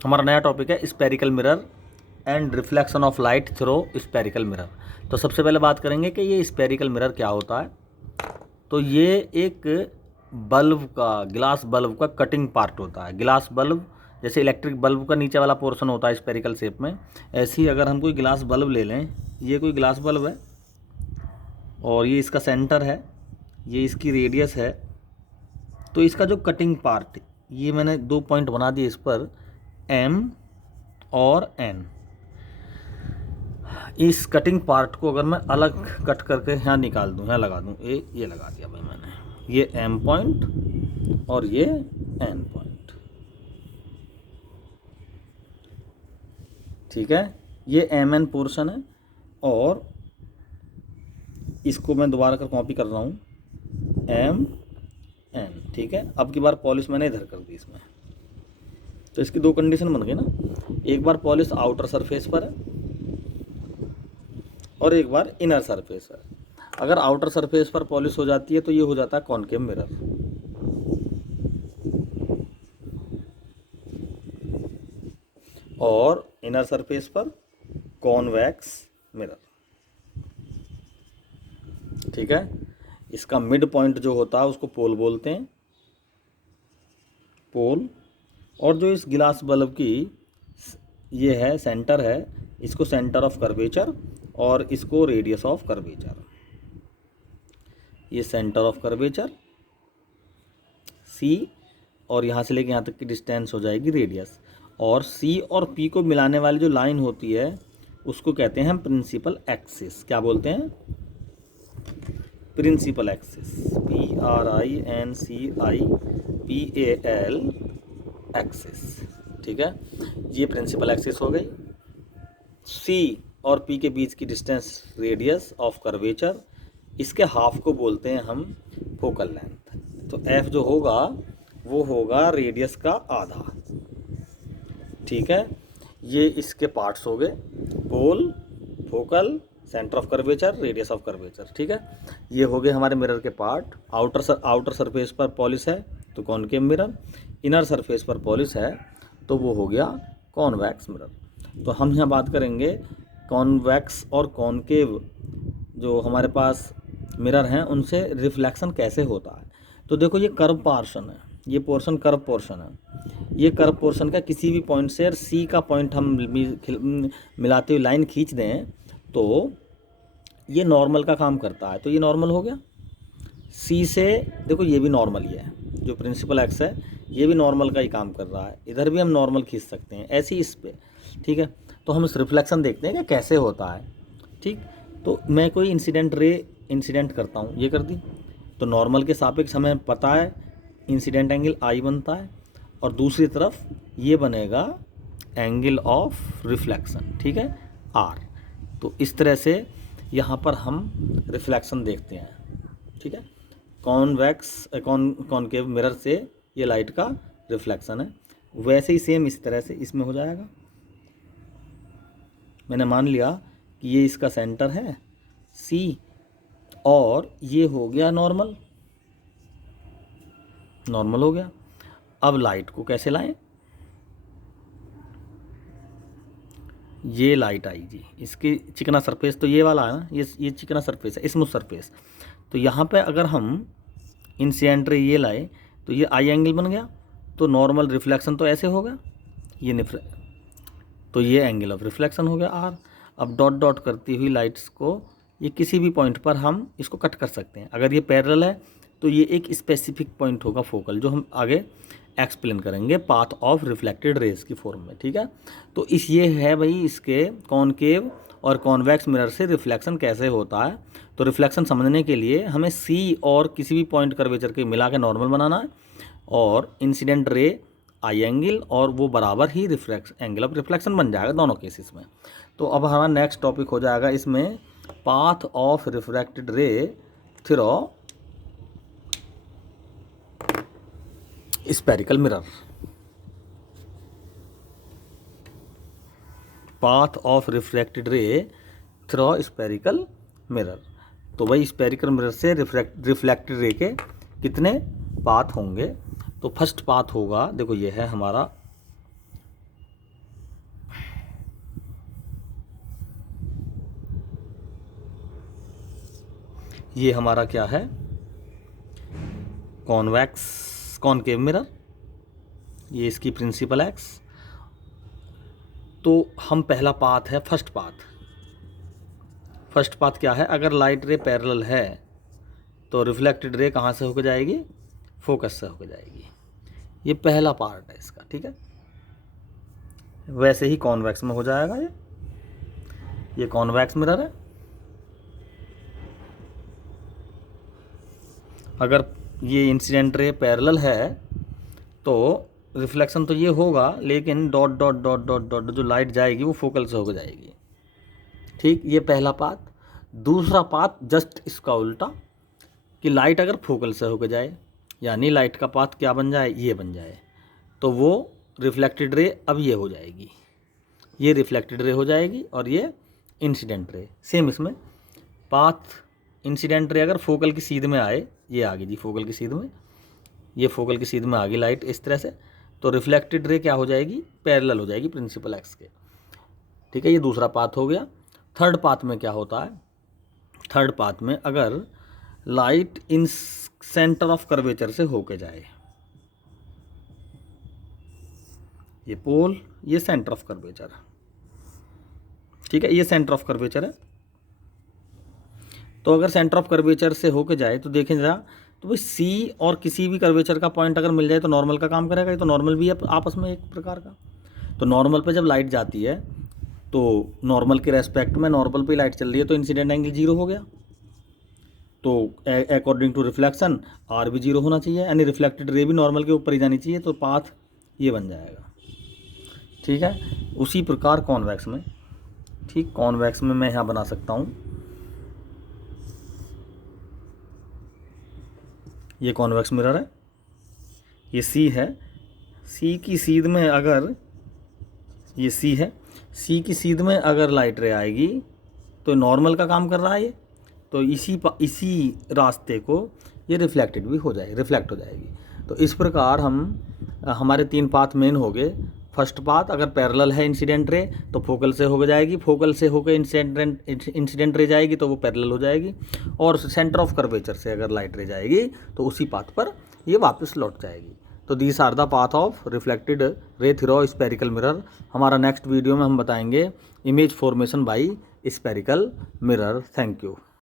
हमारा नया टॉपिक है spherical mirror and reflection of light through spherical mirror. तो सबसे पहले बात करेंगे कि ये स्पेरिकल मिरर क्या होता है। तो ये एक बल्ब का, ग्लास बल्ब का कटिंग पार्ट होता है। ग्लास बल्ब जैसे इलेक्ट्रिक बल्ब का नीचे वाला पोर्शन होता है स्पेरिकल शेप में, ऐसे ही अगर हम कोई ग्लास बल्ब ले लें, ये कोई ग्लास बल्ब है और ये इसका सेंटर है, ये इसकी रेडियस है। तो इसका जो कटिंग पार्ट, ये मैंने 2 पॉइंट बना दिए इस पर, एम और एन। इस कटिंग पार्ट को अगर मैं अलग कट करके यहाँ निकाल दूँ, यहाँ लगा दूँ, ये लगा दिया भाई मैंने, ये एम पॉइंट और ये एन पॉइंट, ठीक है। ये एम एन पोर्शन है और इसको मैं दोबारा कर कॉपी कर रहा हूँ, एम एन, ठीक है। अब की बार पॉलिश मैंने इधर कर दी इसमें, तो इसकी 2 कंडीशन बन गई ना, एक बार पॉलिश आउटर सरफेस पर है और एक बार इनर सरफेस है। अगर आउटर सरफेस पर पॉलिश हो जाती है तो ये हो जाता है कॉनकेव मिरर, और इनर सरफेस पर कॉन्वेक्स मिरर, ठीक है। इसका मिड पॉइंट जो होता है उसको पोल बोलते हैं, पोल। और जो इस गिलास बल्ब की ये है सेंटर है, इसको सेंटर ऑफ कर्वेचर और इसको रेडियस ऑफ कर्वेचर। ये सेंटर ऑफ कर्वेचर सी और यहाँ से लेके यहाँ तक की डिस्टेंस हो जाएगी रेडियस, और सी और पी को मिलाने वाली जो लाइन होती है उसको कहते हैं प्रिंसिपल एक्सिस। क्या बोलते हैं? प्रिंसिपल एक्सिस, PRINCIPAL एक्सिस, ठीक है। ये प्रिंसिपल एक्सिस हो गई। सी और पी के बीच की डिस्टेंस रेडियस ऑफ कर्वेचर, इसके हाफ को बोलते हैं हम फोकल लेंथ। तो एफ जो होगा वो होगा रेडियस का आधा, ठीक है। ये इसके पार्ट्स हो गए, pole, focal, centre of curvature, radius of curvature, ठीक है। ये हो गए हमारे मिरर के पार्ट। आउटर सरफेस पर पॉलिश है तो कॉनकेव मिरर, इनर सरफेस पर पॉलिश है तो वो हो गया कॉन्वेक्स मिरर। तो हम यहाँ बात करेंगे कॉन्वेक्स और कॉनकेव जो हमारे पास मिरर हैं उनसे रिफ्लेक्शन कैसे होता है। तो देखो ये कर्व पोर्शन है, ये पोर्शन कर्व पोर्शन है। ये कर्व पोर्शन का किसी भी पॉइंट से सी का पॉइंट हम मिलाते हुए लाइन खींच दें तो ये नॉर्मल का काम करता है। तो ये नॉर्मल हो गया सी से, देखो ये भी नॉर्मल ही है, जो प्रिंसिपल एक्स है ये भी नॉर्मल का ही काम कर रहा है। इधर भी हम नॉर्मल खींच सकते हैं, ऐसे ही इस पे, ठीक है। तो हम इस रिफ्लेक्शन देखते हैं कि कैसे होता है, ठीक। तो मैं कोई इंसिडेंट रे इंसिडेंट करता हूँ, ये कर दी, तो नॉर्मल के सापेक्ष हमें पता है इंसिडेंट एंगल आई बनता है, और दूसरी तरफ ये बनेगा एंगल ऑफ रिफ्लेक्शन, ठीक है, आर। तो इस तरह से यहाँ पर हम रिफ्लेक्शन देखते हैं, ठीक है। कॉनकेव मिरर से ये लाइट का रिफ्लेक्शन है। वैसे ही सेम इस तरह से इसमें हो जाएगा। मैंने मान लिया कि ये इसका सेंटर है सी और ये हो गया नॉर्मल, नॉर्मल हो गया। अब लाइट को कैसे लाएं? ये लाइट आई जी, इसकी चिकना सरफेस तो ये वाला है ना, ये चिकना सरफेस है, स्मूथ सरफेस। तो यहाँ पे अगर हम इंसिडेंट रे ये लाए तो ये आई एंगल बन गया, तो नॉर्मल रिफ्लेक्शन तो ऐसे होगा, ये तो ये एंगल ऑफ रिफ्लेक्शन हो गया आर। अब डॉट डॉट करती हुई लाइट्स को ये किसी भी पॉइंट पर हम इसको कट कर सकते हैं। अगर ये पैरेलल है तो ये एक स्पेसिफिक पॉइंट होगा फोकल, जो हम आगे एक्सप्लेन करेंगे पाथ ऑफ रिफ्लेक्टेड रेज की फॉर्म में, ठीक है। तो ये है भाई इसके कॉनकेव और कॉन्वेक्स मिरर से रिफ्लेक्शन कैसे होता है। तो रिफ्लेक्शन समझने के लिए हमें सी और किसी भी पॉइंट कर्वेचर के मिला के नॉर्मल बनाना है, और इंसिडेंट रे आई एंगल और वो बराबर ही एंगल ऑफ रिफ्लेक्शन बन जाएगा दोनों केसेस में। तो अब हमारा नेक्स्ट टॉपिक हो जाएगा इसमें पाथ ऑफ रिफ्रैक्टेड रे through spherical mirror. Path of refracted रे थ्रू स्पेरिकल मिरर। तो भाई स्पेरिकल मिरर से रिफ्लेक्टेड रे के कितने पाथ होंगे? तो फर्स्ट पाथ होगा, देखो ये है हमारा ये हमारा क्या है, कॉनकेव मिरर, ये इसकी प्रिंसिपल एक्स। तो हम पहला पाथ है फर्स्ट पाथ क्या है, अगर लाइट रे पैरेलल है तो रिफ्लेक्टेड रे कहाँ से होकर जाएगी, फोकस से होकर जाएगी। ये पहला पार्ट है इसका, ठीक है। वैसे ही कॉन्वेक्स में हो जाएगा, ये कॉन्वेक्स मिरर है। अगर ये इंसिडेंट रे पैरेलल है तो रिफ्लेक्शन तो ये होगा, लेकिन dot dot dot dot dot जो लाइट जाएगी वो फोकल से होकर जाएगी, ठीक। ये पहला पाथ। दूसरा पाथ जस्ट इसका उल्टा, कि लाइट अगर फोकल से होकर जाए, यानी लाइट का पाथ क्या बन जाए, ये बन जाए, तो वो रिफ्लेक्टेड रे अब ये हो जाएगी, ये रिफ्लेक्टेड रे हो जाएगी और ये इंसिडेंट रे। सेम इसमें पाथ इंसिडेंट रे अगर फोकल की सीध में आए, ये आ गई जी फोकल की सीध में, ये फोकल की सीध में आ गई लाइट इस तरह से, तो रिफ्लेक्टेड रे क्या हो जाएगी, पैरेलल हो जाएगी प्रिंसिपल एक्स के, ठीक है। ये दूसरा पाथ हो गया। थर्ड पाथ में क्या होता है, थर्ड पाथ में अगर light in centre of curvature से होके जाए, ये पोल, ये सेंटर ऑफ कर्वेचर, ठीक है, ये सेंटर ऑफ कर्वेचर है। तो अगर सेंटर ऑफ कर्वेचर से होके जाए तो देखें जरा, तो भाई सी और किसी भी कर्वेचर का पॉइंट अगर मिल जाए तो नॉर्मल का काम करेगा, ये तो नॉर्मल भी है आपस में एक प्रकार का। तो नॉर्मल पे जब लाइट जाती है तो नॉर्मल के रेस्पेक्ट में नॉर्मल पे लाइट चल रही है तो इंसिडेंट एंगल जीरो हो गया, तो अकॉर्डिंग टू रिफ्लेक्शन आर भी जीरो होना चाहिए, यानी रिफ्लेक्टेड रे भी नॉर्मल के ऊपर ही जानी चाहिए, तो पाथ ये बन जाएगा, ठीक है। उसी प्रकार कॉन्वेक्स में, ठीक, कॉन्वेक्स में मैं यहाँ बना सकता हूँ, ये कॉन्वेक्स मिरर है, ये सी है, सी की सीध में अगर, ये सी है, सी की सीध में अगर लाइट रे आएगी तो नॉर्मल का काम कर रहा है ये, तो इसी रास्ते को ये रिफ्लेक्टेड भी हो जाएगी, रिफ्लेक्ट हो जाएगी। तो इस प्रकार हम हमारे तीन पाथ मेन हो गए। फर्स्ट पाथ अगर पैरेलल है इंसिडेंट रे तो फोकल से होकर जाएगी, फोकल से होकर इंसिडेंट रे जाएगी तो वो पैरेलल हो जाएगी, और सेंटर ऑफ कर्वेचर से अगर लाइट रे जाएगी तो उसी पाथ पर ये वापस लौट जाएगी। तो these are the path of reflected ray through spherical mirror. हमारा नेक्स्ट वीडियो में हम बताएंगे image formation by spherical mirror. Thank you.